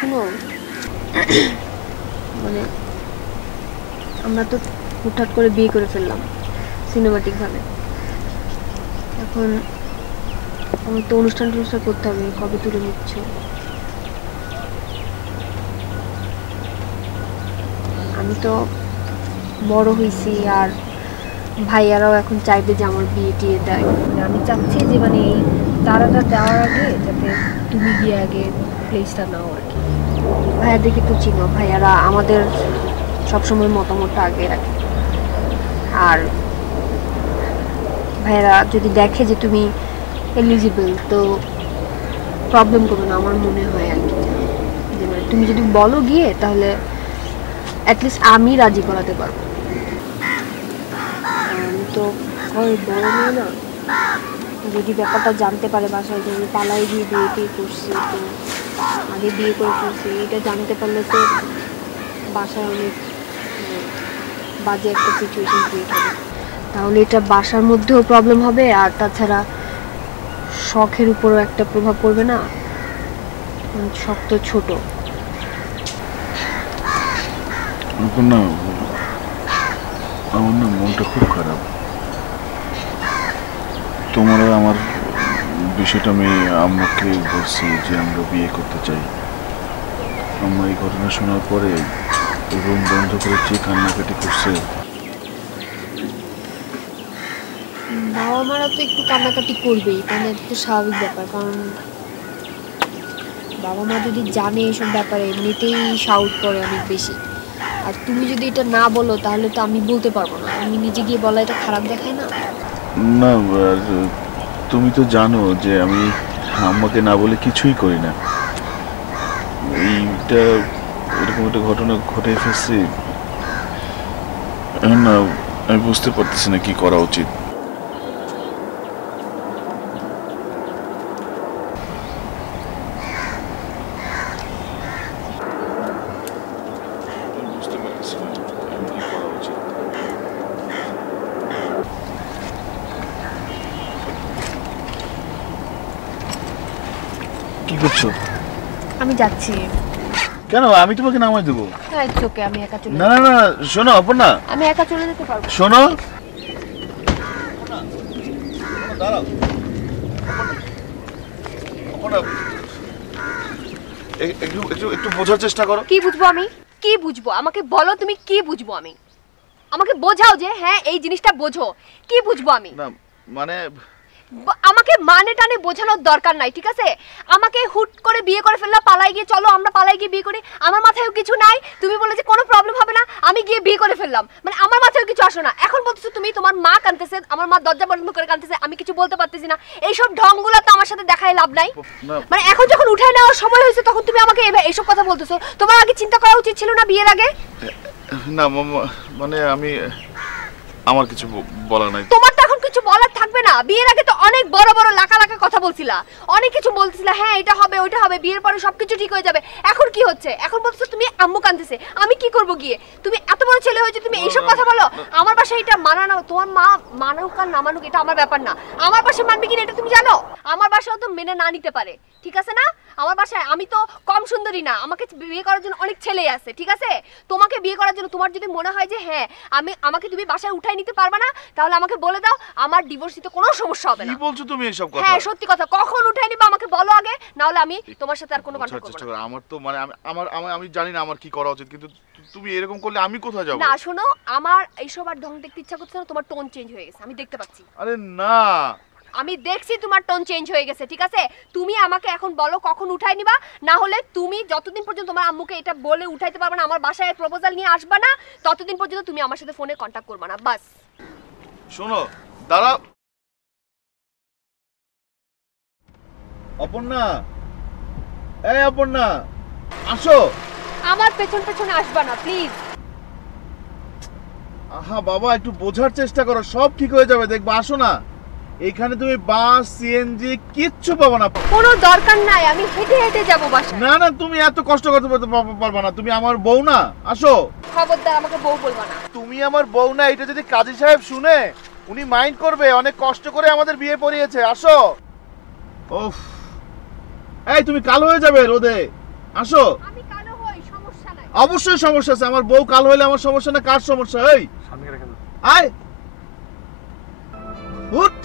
শোনো, মানে আমরা তো হুটহাট করে বিয়ে করে ফেললাম সিনেমাটিক ভাবে। এখন আমার তো অনুষ্ঠান করতে হবে। কবে তুলে নিচ্ছ? আমি তো বড় হয়েছি, আর ভাইয়ারাও এখন চাইবে যে আমার বিয়ে টিয়ে দেয়। আমি চাচ্ছি যে মানে এই তারাটা দেওয়ার আগে যাতে তুমি গিয়ে আগে প্লেসটা নাও আর কি। ভাইয়াদেরকে তো চিনো, ভাইয়ারা আমাদের সবসময় মতামতটা আগে রাখে। আর ভাইয়ারা যদি দেখে যে তুমি এলিজিবল তো প্রবলেম করবে না আমার মনে হয় আর কি। যে মানে তুমি যদি বলো গিয়ে, তাহলে অ্যাটলিস্ট আমি রাজি করাতে পারবো। তো ঘরের বড় মেয়ে না, যদি ব্যাপারটা জানতে পারে বাসায় যে আমি পালাই গিয়ে বিয়ে টিয়ে করছি, তো আগে বিয়ে করে ফেলছি, এটা জানতে পারলে তো বাসায় অনেক বাজে একটা সিচুয়েশন ক্রিয়েট হবে। তাহলে এটা বাসার মধ্যেও প্রবলেম হবে, আর তাছাড়া শখের উপরও একটা প্রভাব পড়বে না। শখ তো ছোট। না, আমার না মনটা খুব খারাপ। তোমার আর আমার বিষয়টা আমি আম্মাকে বলছি যে আমরা বিয়ে করতে চাই। আম্মা এই ঘটনা শোনার পরে রুম বন্ধ করে যে কান্নাকাটি করছে। বাবা মারা তো একটু কান্নাকাটি করবেই, মানে একটু স্বাভাবিক ব্যাপার। কারণ বাবা মা যদি জানে এসব ব্যাপারে এমনিতেই শাউট করে অনেক বেশি। আর তুমি যদি এটা না বলো তাহলে তো আমি বলতে পারবো না। আমি নিজে গিয়ে বলা এটা খারাপ দেখায় না? না, তুমি তো জানো যে আমি আম্মাকে না বলে কিছুই করি না। এইটা এরকম একটা ঘটনা ঘটে ফেলছি। না, আমি বুঝতে পারতেছি না কি করা উচিত। কি করছো? আমি যাচ্ছি। কেন? আমি তোমাকে নামাই দেবো। হ্যাঁ, ইটস ওকে, আমি একা চলে না না না, শোনো অপর্ণা, আমি একা চলে যেতে পারবো। শোনো, একটু একটু একটু বোঝার চেষ্টা করো। কি বুঝবো আমি? কি বুঝবো? আমাকে বলো তুমি কি বুঝবো আমি? আমাকে বোঝাও যে হ্যাঁ এই জিনিসটা বোঝো। কি বুঝবো আমি? না মানে আমাকে মানে টানে বোঝানোর দরকার নাই, ঠিক আছে? আমাকে হুট করে বিয়ে করে ফেললা, পালাই গিয়ে চলো আমরা পালাই গিয়ে বিয়ে করি। আমার মাথায়ও কিছু নাই। তুমি বলে যে কোনো প্রবলেম হবে না, আমি গিয়ে বিয়ে করে ফেললাম, মানে আমার মাথায়ও কিছু আসো না। এখন বলতেছো তুমি তোমার মা কাঁদতেছে, আমার মা দরজা বন্ধ করে কাঁদতেছে, আমি কিছু বলতে পারতেছি না। এইসব ঢংগুলো তো আমার সাথে দেখায় লাভ নাই। মানে এখন যখন উঠায় নেওয়ার সময় হয়েছে তখন তুমি আমাকে এইসব কথা বলতেছো। তোমার আগে চিন্তা করা উচিত ছিল না বিয়ের আগে? না মানে আমি আমার কিছু বলার নাই। তোমার তো এখন কিছু বলার থাকবে না। বিয়ের আগে তো অনেক বড় বড় লাখা লাখা কথা বলছিলা, অনেক কিছু বলছিলা, হ্যাঁ এটা হবে ওইটা হবে, বিয়ের পরে সবকিছু ঠিক হয়ে যাবে। এখন কি হচ্ছে? এখন বলছো তুমি আম্মু কাঁদতেছে, আমি কি করব গিয়ে? তুমি এত বড় ছেলে হয়েছে তুমি এইসব কথা বলো? আমার বাসায় এটা মানা না। তোমার মা মানুক আর না মানুক এটা আমার ব্যাপার না। আমার বাসায় মানবে কিনা এটা তুমি জানো? আমার বাসাও তো মেনে না নিতে পারে, ঠিক আছে না? আমার বাসায় আমি তো কম সুন্দরী না, আমাকে বিয়ে করার জন্য অনেক ছেলেই আছে, ঠিক আছে? তোমাকে বিয়ে করার জন্য তোমার যদি মনে হয় যে হ্যাঁ আমাকে তুমি বাসায় উঠাই নিতে পারবে না, তাহলে আমাকে বলে দাও, আমার ডিভোর্স দিতে কোনো সমস্যা হবে না। কি বলছো তুমি এসব কথা? হ্যাঁ সত্যি কথা। কখন উঠাই নিবা আমাকে বলো আগে, না হলে আমি তোমার সাথে আর কোনো কন্টাক্ট করব না। আমার তো মানে আমি জানি না আমার কি করা উচিত, কিন্তু তুমি এরকম করলে আমি কোথায় যাব? না শোনো, আমার এইসব আর ঢং দেখতে ইচ্ছা করছে না। তোমার টোন চেঞ্জ হয়ে গেছে, আমি দেখতে পাচ্ছি। আরে না, আমি দেখছি তোমার টোন চেঞ্জ হয়ে গেছে, ঠিক আছে? তুমি আমাকে এখন বলো কখন উঠাই নিবা, না হলে তুমি যতদিন পর্যন্ত তোমার আম্মুকে এটা বলে উঠাইতে পারবে না, আমার বাসায় প্রপোজাল নিয়ে আসবা না, ততদিন পর্যন্ত তুমি আমার সাথে ফোনে কন্টাক্ট করবে না, বাস। শোনো দাঁড়াও। অপর্ণা, এই অপর্ণা, আসো। আমার পেছন পেছনে আসবা না প্লিজ। আহা বাবা, একটু বোঝার চেষ্টা করো, সব ঠিক হয়ে যাবে দেখবা। আসো না, এখানে তুমি বাস সিএনজি কিচ্ছু পাবো না। কোনো দরকার নাই, আমি হেঁটে হেঁটে যাব বাসায়। না না, তুমি এত কষ্ট করতে পারবা না। তুমি আমার বউ না, আসো। খবরদার আমাকে বউ বলবা না। তুমি আমার বউ না, এটা যদি কাজী সাহেব শুনে উনি মাইন্ড করবে। অনেক কষ্ট করে আমাদের বিয়ে পড়িয়েছে। আসো। উফ, এই তুমি কালো হয়ে যাবে রোদে, আসো। আমি অবশ্যই সমস্যা আছে। আমার বউ কাল হইলে আমার সমস্যা না, কার সমস্যা? এই সামনে রেখে দাও। আয় উঠ।